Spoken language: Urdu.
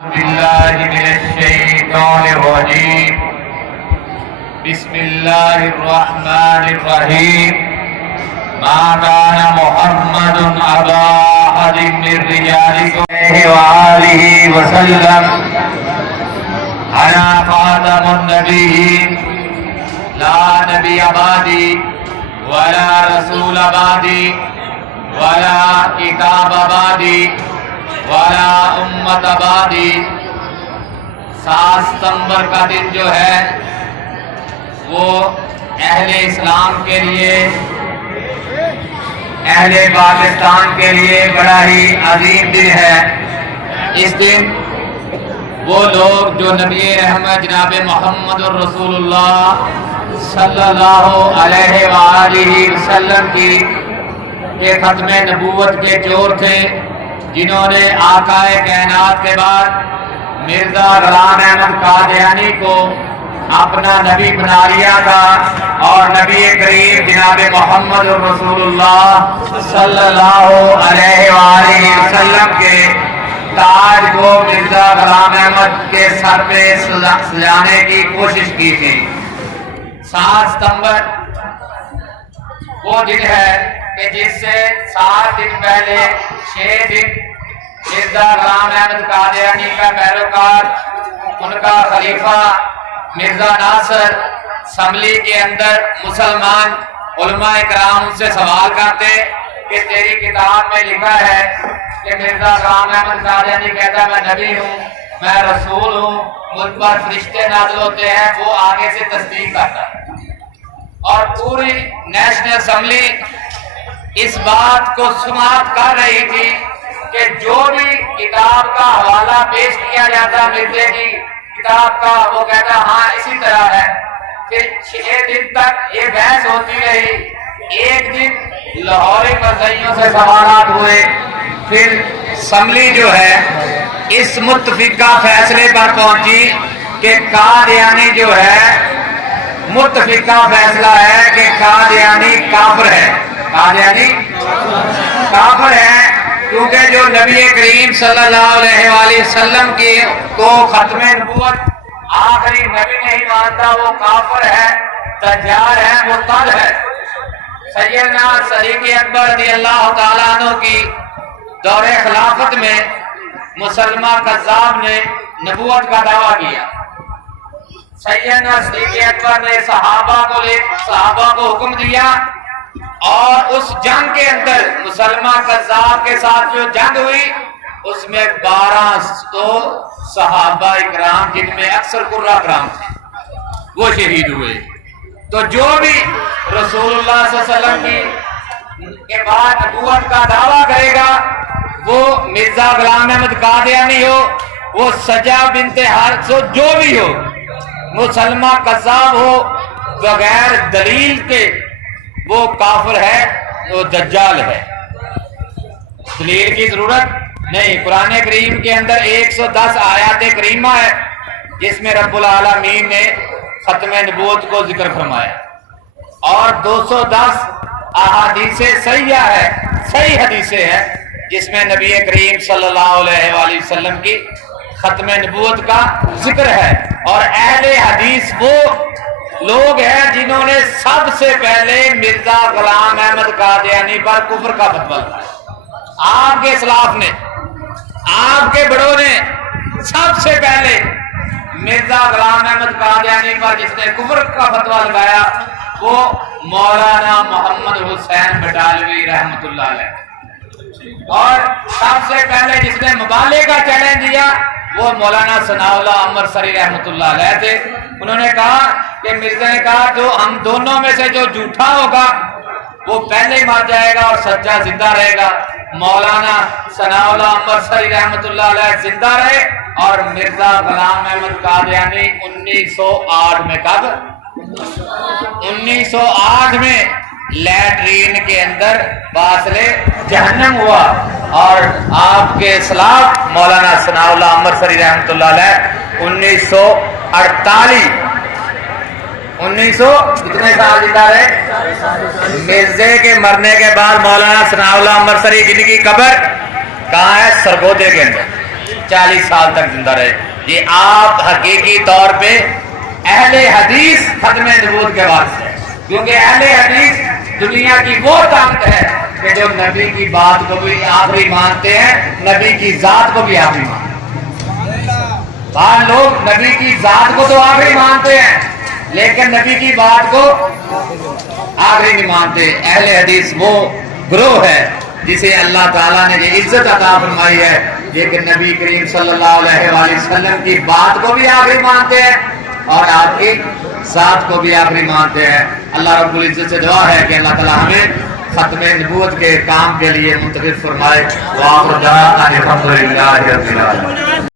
بالله من الشيطان الرجيم. بسم الله الرحمن الرحيم. ما كان محمد أبا أحد من رجالكم وآله وسلم أنا خاتم النبيين لا نبي بعدي ولا رسول بعدي ولا کتاب بعدی ولا امت بعدی. 7 ستمبر کا دن جو ہے وہ اہل اسلام کے لیے، اہل پاکستان کے لیے بڑا ہی عظیم دن ہے. اس دن وہ لوگ جو نبی رحمت جناب محمد الرسول اللہ صلی اللہ علیہ وآلہ وسلم کی ختم نبوت کے چور تھے، جنہوں نے آقا کائنات کے بعد مرزا غلام احمد قادیانی کو اپنا نبی بنا لیا تھا، اور نبی کریم جناب محمد الرسول اللہ صلی اللہ علیہ وآلہ وسلم کے تاج کو مرزا غلام احمد کے سر پہ سجانے کی کوشش کی تھی. 7 ستمبر وہ دن ہے کہ جس سے 7 دن پہلے 6 دن مرزا غلام احمد قادیانی کا پیروکار، ان کا خلیفہ مرزا ناصر اسمبلی کے اندر مسلمان علماء کرام ان سے سوال کرتے کہ تیری کتاب میں لکھا ہے کہ مرزا غلام احمد قادیانی کہتا ہے میں نبی ہوں، میں رسول ہوں، مجھ پر فرشتے نازل ہوتے ہیں. وہ آگے سے تصدیق کرتا ہے، اور پوری نیشنل اسمبلی اس بات کو سماعت کر رہی تھی کہ جو بھی کتاب کا حوالہ پیش کیا جاتا مرزے کی کتاب کا، وہ کہتا ہاں اسی طرح ہے. کہ 6 دن تک یہ بحث ہوتی رہی. ایک دن لاہوری مرزائیوں سے سوالات ہوئے، پھر اسمبلی جو ہے اس متفقہ فیصلے پر پہنچی کہ قادیانی جو ہے، متفقہ فیصلہ ہے کہ قادیانی کافر ہے. قادیانی کافر ہے کیونکہ جو نبی کریم صلی اللہ علیہ وآلہ وسلم کی کو ختم نبوت آخری نبی نہیں مانتا، وہ کافر ہے، دجال ہے، مرتد ہے. سیدنا صدیق اکبر رضی اللہ تعالیٰ عنہ کی دور خلافت میں مسلمہ کذاب نے نبوت کا دعویٰ کیا. سیدنا صدیق اکبر نے صحابہ کو حکم دیا، اور اس جنگ کے اندر مسلمہ کذاب کے ساتھ جو جنگ ہوئی اس میں 1200 صحابہ اکرام، جن میں اکثر قرہ کرام تھے، وہ شہید ہوئے. تو جو بھی رسول اللہ صلی اللہ علیہ وسلم کے بعد نبوت کا دعویٰ کرے گا، وہ مرزا غلام احمد قادیانی ہو، وہ سجا بنت حارث ہو، جو بھی ہو، مسلمہ کذاب ہو، بغیر دلیل کے وہ کافر ہے، وہ دجال ہے. دلیل کی ضرورت نہیں. قرآن کریم کے اندر 110 آیات کریمہ ہے جس میں رب العالمین نے ختم نبوت کو ذکر فرمایا، اور 210 احادیث صحیحہ ہے، صحیح حدیثیں ہیں جس میں نبی کریم صلی اللہ علیہ وآلہ وسلم کی ختم نبوت کا ذکر ہے. اور اہل حدیث وہ لوگ ہیں جنہوں نے سب سے پہلے مرزا غلام احمد قادیانی پر کفر کا فتویٰ دیا. آپ کے اسلاف نے، آپ کے بڑوں نے سب سے پہلے مرزا غلام احمد قادیانی پر جس نے کفر کا فتویٰ لگایا وہ مولانا محمد حسین بٹالوی رحمۃ اللہ علیہ. اور سب سے پہلے جس نے مبالغے کا چیلنج دیا وہ مولانا ثناء اللہ امرسری رحمۃ اللہ علیہ تھے. انہوں نے کہا کہ مرزا نے کہا جو ہم دونوں میں سے جو جھوٹا ہوگا وہ پہلے ہی مر جائے گا اور سچا زندہ رہے گا. مولانا ثناء اللہ امرسری رحمۃ اللہ علیہ زندہ رہے، اور مرزا غلام احمد قادیانی 1908 میں، کب 1908 میں لیٹرین کے اندر باصلے جہنم ہوا. اور آپ کے اسلاف مولانا ثناء اللہ امرسری رحمۃ اللہ علیہ 1948 کتنے سال زندہ رہے؟ مرزے کے مرنے کے بعد مولانا ثناء اللہ امرسری جن کی قبر کہاں ہے؟ سرگودے کے اندر. 40 سال تک زندہ رہے. یہ آپ حقیقی طور پہ اہل حدیث ختم نبوت کے بعد سے، کیونکہ اہل حدیث دنیا کی وہ طاقت ہے کہ جو نبی کی بات کو بھی آخری مانتے ہیں، نبی کی ذات کو بھی آخری مانتے ہیں. بعض لوگ نبی کی ذات کو تو آخری مانتے ہیں لیکن نبی کی بات کو آخری نہیں مانتے. اہل حدیث وہ گروہ ہے جسے اللہ تعالیٰ نے یہ عزت عطا فرمائی ہے، لیکن نبی کریم صلی اللہ علیہ وآلہ وسلم کی بات کو بھی آخری مانتے ہیں اور آپ کی ذات کو بھی آخری مانتے ہیں. اللہ رب العزت سے دعا ہے کہ اللہ تعالیٰ ہمیں ختم نبوت کے کام کے لیے منتخب فرمائے. وآخر دعوانا الحمدللہ رب العالمین.